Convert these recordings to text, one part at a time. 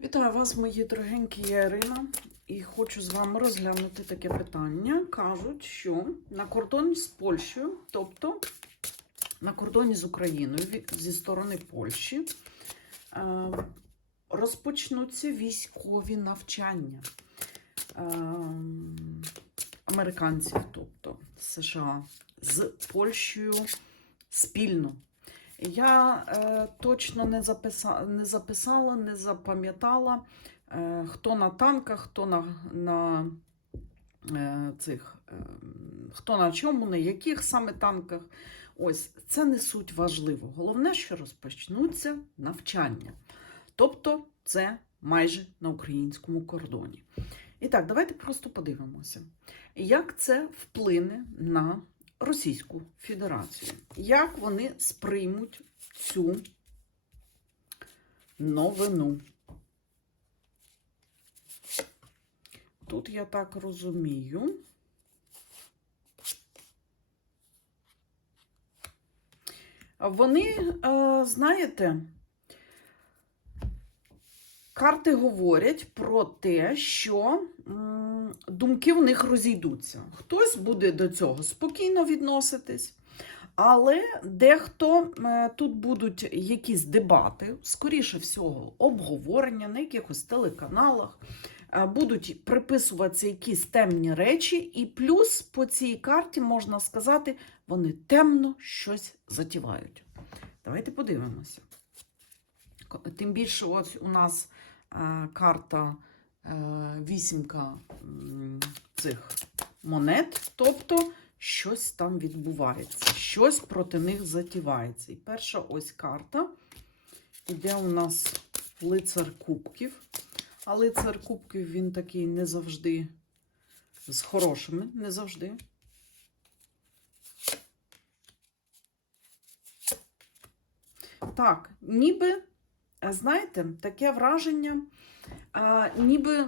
Вітаю вас, мої дорогенькі, я Ірина, і хочу з вами розглянути таке питання. Кажуть, що на кордоні з Польщею, тобто на кордоні з Україною зі сторони Польщі, е, розпочнуться військові навчання е, американців, тобто США, з Польщею спільно. Я е, точно не, записа, не записала, не запам'ятала, е, хто на танках, хто на, на е, цих, е, хто на чому, на яких саме танках. Ось це не суть важливо. Головне, що розпочнуться навчання. Тобто, це майже на українському кордоні. І так, давайте просто подивимося, як це вплине на Російську Федерацію. Як вони сприймуть цю новину? Тут я так розумію. Вони, е, знаєте, карти говорять про те, що думки в них розійдуться. Хтось буде до цього спокійно відноситись, але дехто е, тут будуть якісь дебати, скоріше всього, обговорення на якихось телеканалах. е, Будуть приписуватися якісь темні речі, і плюс по цій карті можна сказати, вони темно щось затівають. Давайте подивимося. Тим більше, ось у нас е, карта вісімка цих монет, тобто щось там відбувається, щось проти них затівається. І перша ось карта. Іде у нас лицар кубків. А лицар кубків він такий не завжди з хорошими, не завжди. Так, ніби, знаєте, таке враження, ніби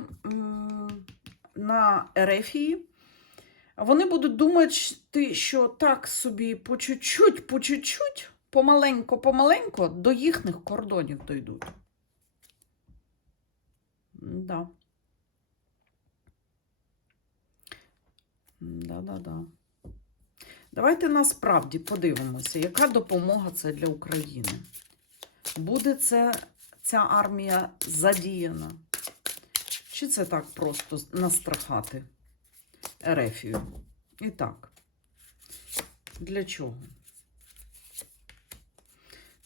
на Ерефії вони будуть думати, що так собі по чуть-чуть, по чуть-чуть, помаленько, помаленько до їхніх кордонів дойдуть. Да. Да-да-да. Давайте насправді подивимося, яка допомога це для України. Буде це, ця армія задіяна? Чи це так просто настрахати Ерефію? І так, для чого?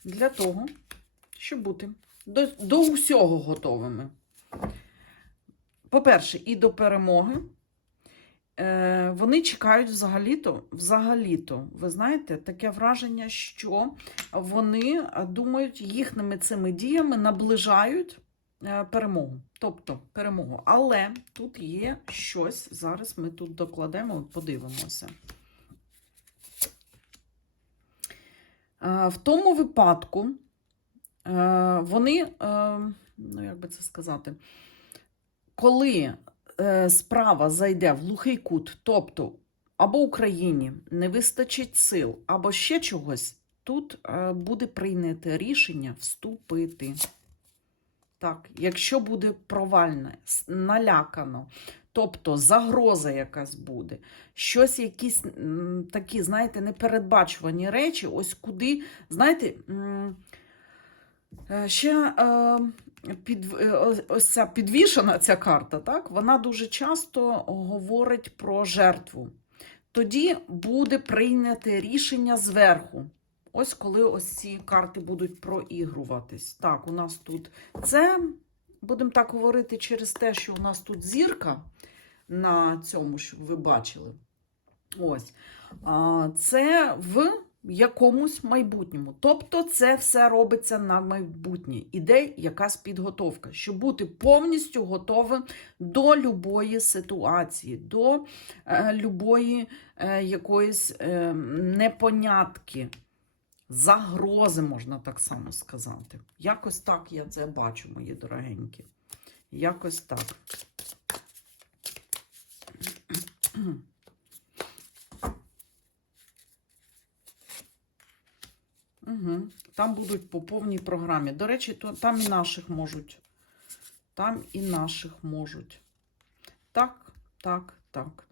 Для того, щоб бути до, до усього готовими. По-перше, і до перемоги. Е, вони чекають взагалі-то, взагалі-то, ви знаєте, таке враження, що вони е, думають, їхніми цими діями наближають е, перемогу. Тобто перемогу. Але тут є щось, зараз ми тут докладемо, подивимося. В тому випадку вони, ну як би це сказати, коли справа зайде в глухий кут, тобто або Україні не вистачить сил, або ще чогось, тут е, буде прийняте рішення вступити. Так, якщо буде провальне, налякано, тобто загроза якась буде, щось якісь такі, знаєте, непередбачувані речі, ось куди, знаєте, е, ще е, під, е, ось- ця підвішена ця карта, так, вона дуже часто говорить про жертву. Тоді буде прийняте рішення зверху. Ось коли ось ці карти будуть проігруватись. Так, у нас тут це, будемо так говорити, через те, що у нас тут зірка на цьому, щоб ви бачили. Ось. Це в якомусь майбутньому. Тобто це все робиться на майбутнє. Іде якась підготовка, щоб бути повністю готовим до любої ситуації, до е, любої е, якоїсь е, непонятки. Загрози, можна так само сказати. Якось так я це бачу, мої дорогенькі. Якось так. Угу. Там будуть по повній програмі. До речі, то, там і наших можуть там і наших можуть. Так, так, так.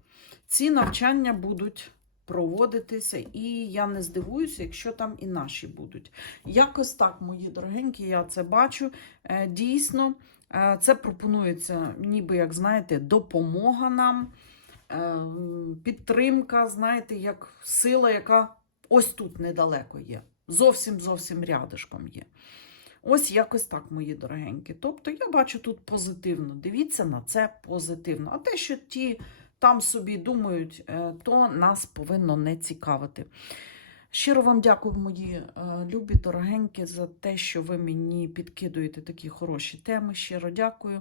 Ці навчання будуть проводитися, і я не здивуюся, якщо там і наші будуть. Якось так, мої дорогенькі, я це бачу. Е, Дійсно, е, це пропонується, ніби, як знаєте, допомога нам, е, підтримка, знаєте, як сила, яка ось тут недалеко є. Зовсім зовсім рядишком є. Ось якось так, мої дорогенькі. Тобто я бачу тут позитивно. Дивіться на це позитивно. А те, що ті там собі думають, е, то нас повинно не цікавити. Щиро вам дякую, мої е, любі, дорогенькі, за те, що ви мені підкидуєте такі хороші теми. Щиро дякую.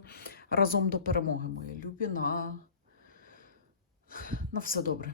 Разом до перемоги, мої любі. На, на все добре.